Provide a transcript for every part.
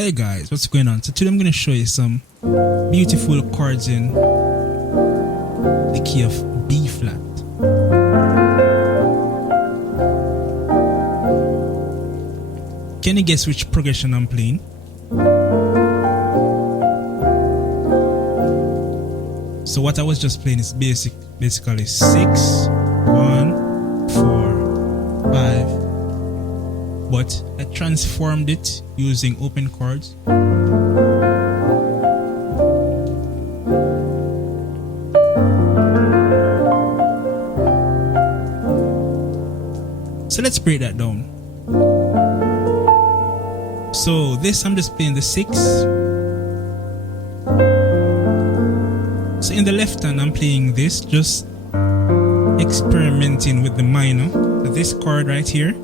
Hey guys, what's going on? So today I'm going to show you some beautiful chords in the key of B flat. Can you guess which progression I'm playing? So what I was just playing is basically 6, 1, 4, 5. But I transformed it using open chords. So let's break that down. So this, I'm just playing the 6. So in the left hand I'm playing this, just experimenting with the minor. So this chord right here,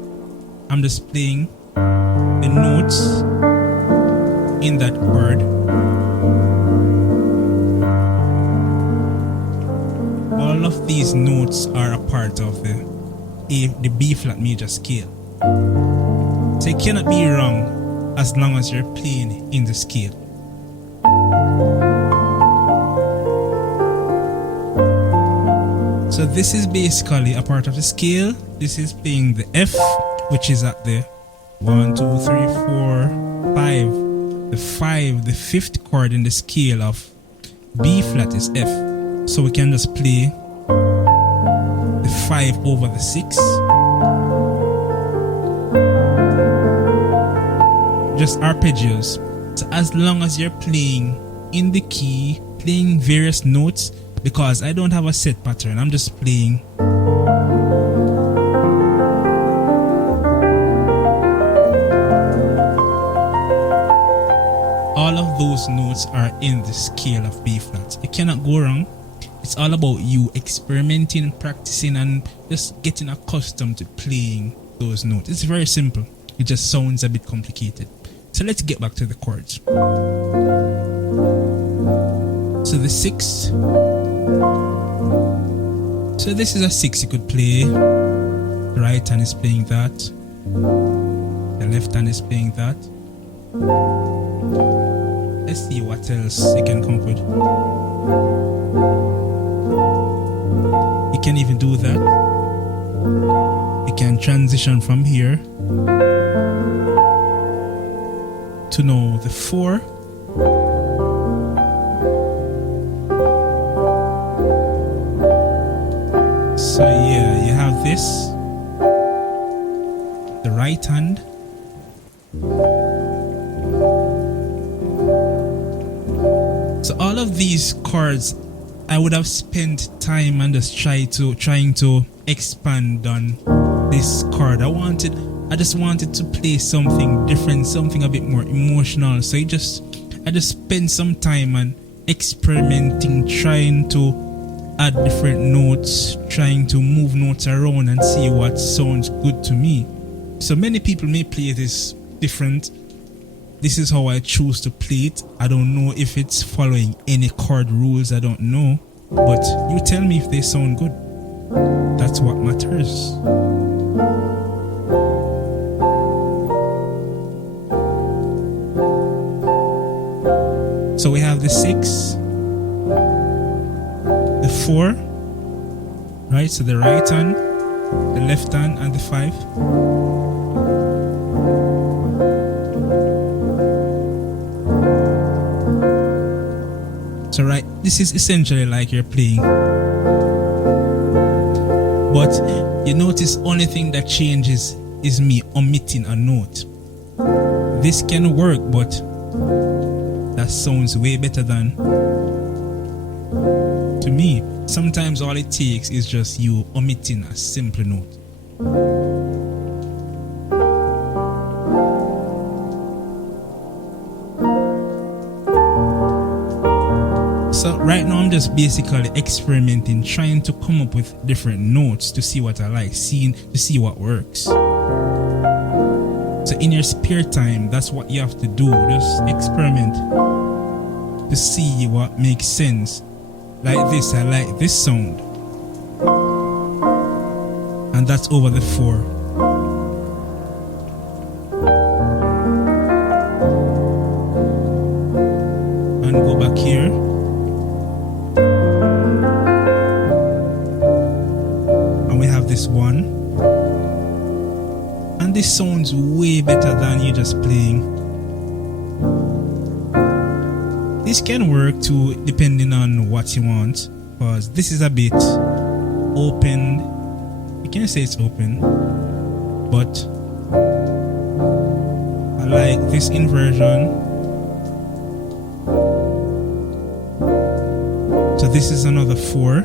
I'm just playing the notes in that chord. All of these notes are a part of the B flat major scale. So it cannot be wrong as long as you're playing in the scale. So this is basically a part of the scale. This is playing the F, which is at the 1, 2, 3, 4, 5. The 5, the fifth chord in the scale of B flat is F. So we can just play the 5 over the 6. Just arpeggios. So as long as you're playing in the key, playing various notes, because I don't have a set pattern, I'm just playing all of those notes are in the scale of B flat. You cannot go wrong. It's all about you experimenting, practicing, and just getting accustomed to playing those notes. It's very simple. It just sounds a bit complicated. So let's get back to the chords. So the 6. So this is a 6 you could play. The right hand is playing that. The left hand is playing that. Let's see what else you can come up with. You can even do that. You can transition from here to know the 4. So yeah, you have this, the right hand, so all of these chords I would have spent time and just trying to expand on this chord. I just wanted to play something different, something a bit more emotional. So I just spent some time and experimenting, trying to add different notes, trying to move notes around and see what sounds good to me. So many people may play this different. This is how I choose to play it. I don't know if it's following any chord rules, I don't know, but you tell me if they sound good. That's what matters. So we have the 6, the 4, right? So the right hand, the left hand, and the 5. So right, this is essentially like you're playing, but you notice only thing that changes is me omitting a note. This can work, but that sounds way better than, to me. Sometimes all it takes is just you omitting a simple note. So right now I'm just basically experimenting, trying to come up with different notes to see what I like, to see what works. So in your spare time, that's what you have to do. Just experiment to see what makes sense. Like this, I like this sound. And that's over the 4. go back here. And we have this one. And this sounds way better than you just playing. This can work too, depending on what you want, because this is a bit open. You can't say it's open, but I like this inversion. So this is another 4.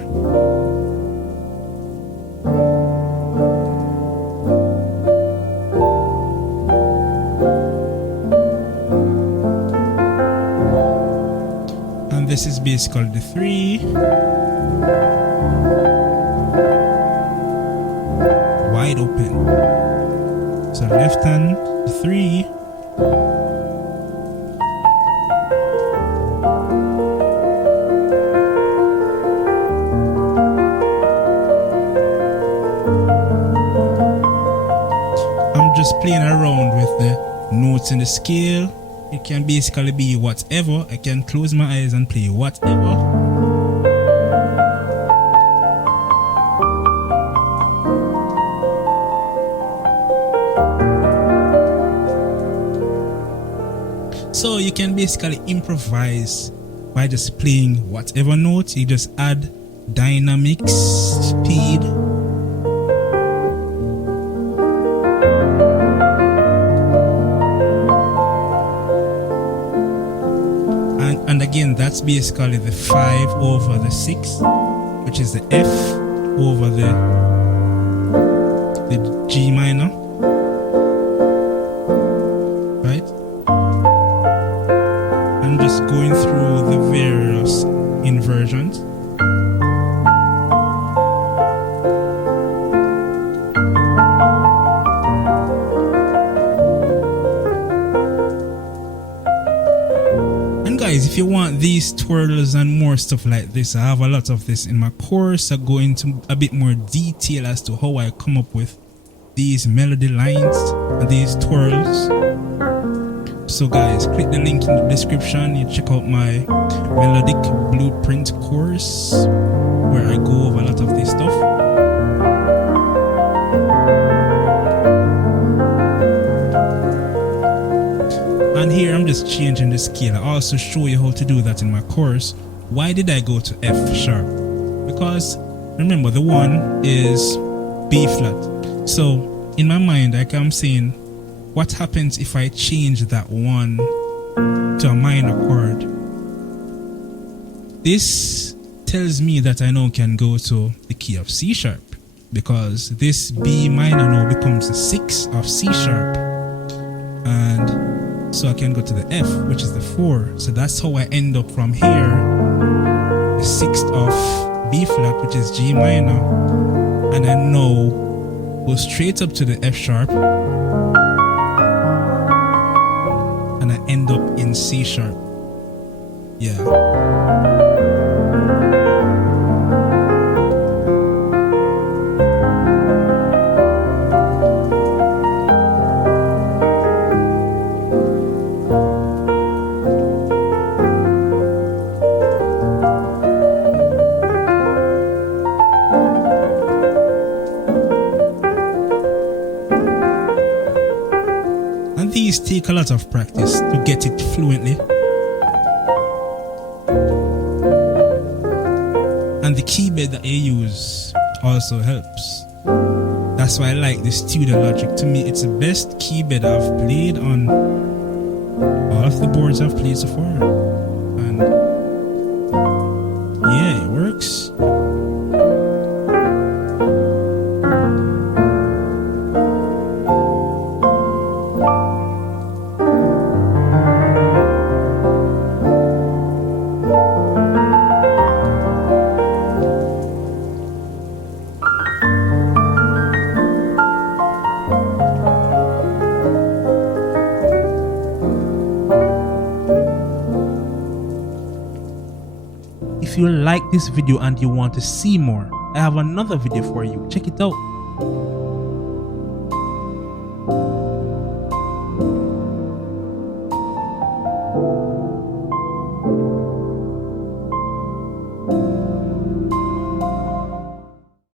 And this is basically the 3. Wide open. So left hand, 3. I'm just playing around with the notes in the scale. It can basically be whatever. I can close my eyes and play whatever. So you can basically improvise by just playing whatever note. You just add dynamics, speed. And again, that's basically the 5 over the 6, which is the F over the G minor. Right? I'm just going through the various inversions. Guys, if you want these twirls and more stuff like this, I have a lot of this in my course. I go into a bit more detail as to how I come up with these melody lines and these twirls. So guys, click the link in the description. You check out my melodic blueprint course where I go over a lot of this stuff. And here I'm just changing the scale. I also show you how to do that in my course. Why did I go to F sharp? Because remember, the 1 is B flat. So in my mind, like I'm saying, what happens if I change that 1 to a minor chord? This tells me that I now can go to the key of C sharp, because this B minor now becomes the 6 of C sharp. And so I can go to the F, which is the 4. So that's how I end up from here, the 6th of B flat, which is G minor, and I now go straight up to the F sharp, and I end up in C sharp. Yeah. These take a lot of practice to get it fluently. And the keyboard that you use also helps. That's why I like the Studio Logic. To me, it's the best keyboard I've played on all of the boards I've played so far. And yeah, it works. If you like this video and you want to see more, I have another video for you. Check it out.